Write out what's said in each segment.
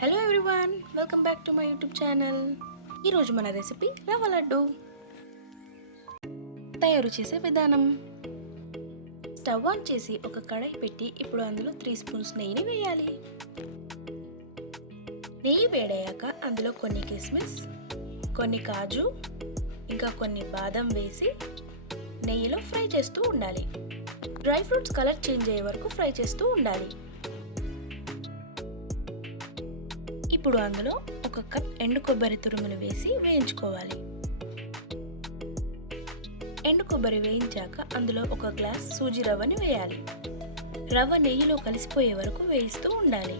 Hello everyone, welcome back to my YouTube channel. ఈరోజు మన recipe రవ్వ లడ్డు. తయారు చేసే విధానం: స్టవ్ ఆన్ చేసి ఒక కడాయి పెట్టి ఇప్పుడు అందులో 3 స్పూన్స్ నెయ్యిని వేయాలి. నెయ్యి వేడయ్యాక అందులో కొన్ని కిస్మిస్, కొన్ని కాజు, ఇంకా కొన్ని బాదం వేసి నెయ్యిలో ఫ్రై చేస్తూ ఉండాలి. డ్రై ఫ్రూట్స్ కలర్ చేంజ్ అయ్యే వరకు ఫ్రై చేస్తూ ఉండాలి. ఇప్పుడు అందులో 1 కప్ ఎండు కొబ్బరి తురుమును వేసి వేయించుకోవాలి. ఎండు కొబ్బరి వేయించాక అందులో 1 గ్లాస్ సూజీ రవ్వని వేయాలి. రవ్వ నెయ్యిలో కలిసిపోయే వరకు వేయిస్తూ ఉండాలి.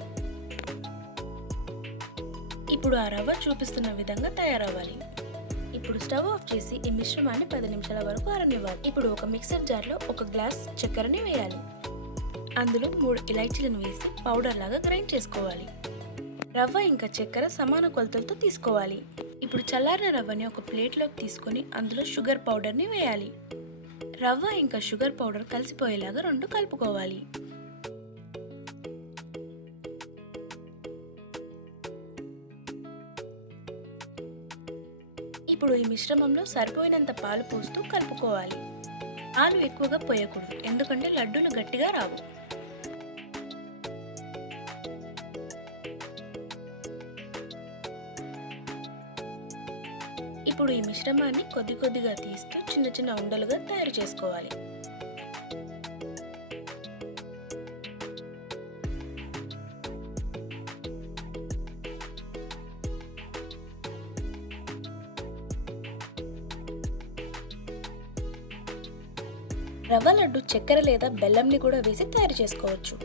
ఇప్పుడు ఆ రవ్వ చూపిస్తున్న విధంగా తయారవ్వాలి. ఇప్పుడు స్టవ్ ఆఫ్ చేసి ఈ మిశ్రమాన్ని 10 నిమిషాల వరకు ఆరనివ్వాలి. ఇప్పుడు ఒక మిక్సర్ జార్లో 1 గ్లాస్ చక్కెరని వేయాలి. అందులో 3 ఇలైచీలను వేసి పౌడర్ లాగా గ్రైండ్ చేసుకోవాలి. రవ్వ ఇంకా చక్కెర సమాన కొలతలతో తీసుకోవాలి. ఇప్పుడు చల్లారిన రవ్వని ఒక ప్లేట్లోకి తీసుకొని అందులో షుగర్ పౌడర్ని వేయాలి. రవ్వ ఇంకా షుగర్ పౌడర్ కలిసిపోయేలాగా 2 కలుపుకోవాలి. ఇప్పుడు ఈ మిశ్రమంలో సరిపోయినంత పాలు పోస్తూ కలుపుకోవాలి. పాలు ఎక్కువగా పోయకూడదు, ఎందుకంటే లడ్డూలు గట్టిగా రావు. ఇప్పుడు ఈ మిశ్రమాన్ని కొద్ది కొద్దిగా తీస్తూ చిన్న చిన్న ఉండలుగా తయారు చేసుకోవాలి. రవ్వ లడ్డు చక్కెర లేదా బెల్లంని కూడా వేసి తయారు చేసుకోవచ్చు.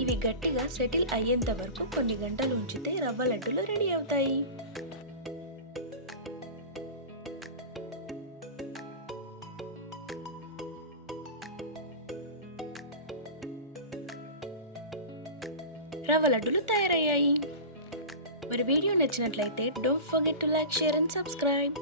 ఇవి గట్టిగా సెటిల్ అయ్యేంత వరకు కొన్ని గంటలు ఉంచితే రవ్వ లడ్డులు రెడీ అవుతాయి. రవ్వ లడ్డులు తయారయ్యాయి. మరి వీడియో నచ్చినట్లయితే don't forget to like, share and subscribe.